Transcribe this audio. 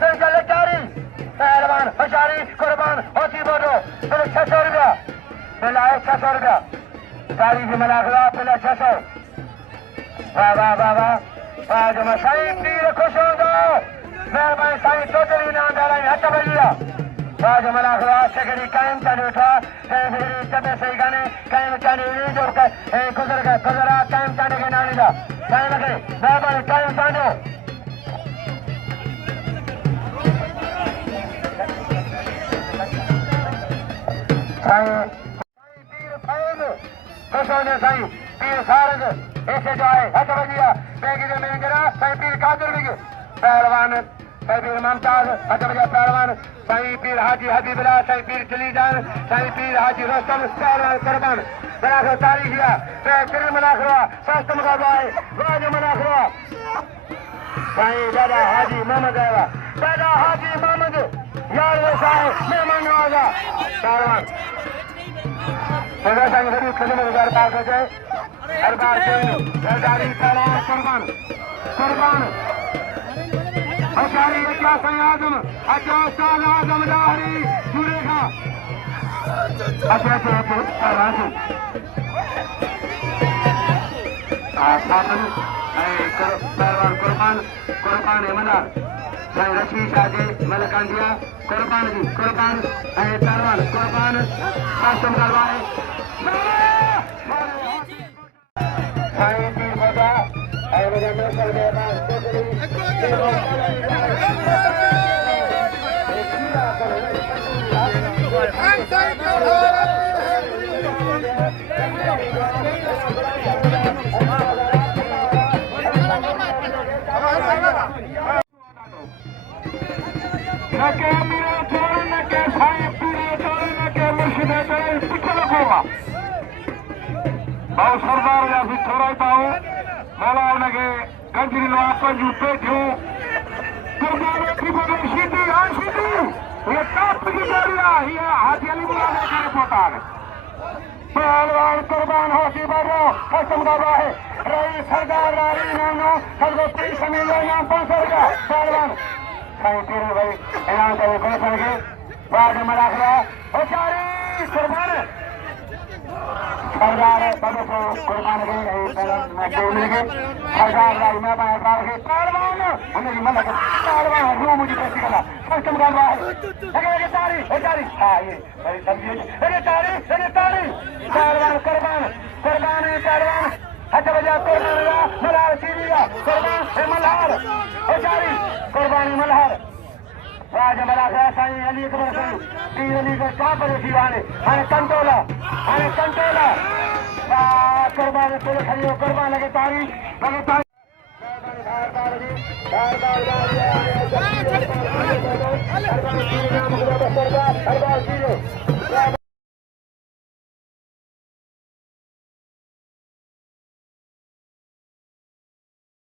पहलवान होशियारी कुर्बान होथीपोटो पहले 600 रुपया पहला 600 रुपया गाड़ी की मलाखरा पहले 600 वाह वाह वाह वाह वाह जमा साईं पीर खुश हो दो मेहरबानी साईं टोटली नाम डाला हट भैया वाह जमा मलाखरा सेकंडी कायम चालू था कहीं फिर तबे सही गाने कायम चालू नहीं जो गुजरा कायम चालू के नाम दा कायम लगे मेहरबानी कायम चालू साईं पीर सारंग ऐसे जो है हट बजिया बेगी के मेंगरा साईं पीर कादर बिग पहलवान साईं पीर ममताज हट बजिया पहलवान साईं पीर हाजी हबीबुल्लाह साईं पीर जलीजान साईं पीर हाजी रोस्तम पहलवान कुर्बान मलाखरो तारीखिया पीर मलाखरो सस्तम का भाई वाज मलाखरो साईं दादा हाजी मोहम्मद आवा दादा हाजी मोहम्मद यार वो साईं मेहमान नवाजा पहलवान संघ गरीब खजूर पास हो जाए हर बार सरदारी पहलवान कुर्बान कुर्बान होशियारी अच्छा सही आजम अच्छा उस्ताद आजम दाहरी सूर्य का अच्छा पहलवान कुर्बान कुर्बान मला साईं रशीद शाहजे मलकांडिया कुर्बान जी कुर्बान पहलवान कुर्बान कास्टम करवाए साईं पीर बजा बजा मिसल के पास न के मेरे छोड़ न के साईं पीर छोड़ न के मुर्शिद छोड़ पीछे लगूंगा भाव सरदार या फिर थोड़ा ही पाऊं मेला उनके गंजरी लो आपको जूते क्यों कुर्बान शीदी शीदी ये काप की गोलियां ये हाथी अली बुलाने की रिपोर्ट आ गई पहलवान कुर्बान होथीपोटो कसम दबा है रही सरदार रारी नानो सरगोत्री समीलो नाम 500 रुपया पहलवान साईं पीर भाई ऐलान करो कौन सके वाज मलाखरा होशियारी कुर्बान सरदार बड़े को कुर्बान के सरदार राज में पहलवान उन्हें मलक पहलवान रू मुझे कैसी कला कस्टम का है लगे तारी होशियारी हां ये भाई समझिए लगे तारी पहलवान कुर्बान कुर्बान पहलवान हट बजा कुर्बान मल्हार शीदी कुर्बान मल्हार होशियारी कुर्बानी मल्हार राज मलाखरा साईं अली अकबर साईं पीर अली को कहां पर दीवाने हाने कंटोला कुर्बान पूरे खड़ियो कुर्बान लगे तारी बार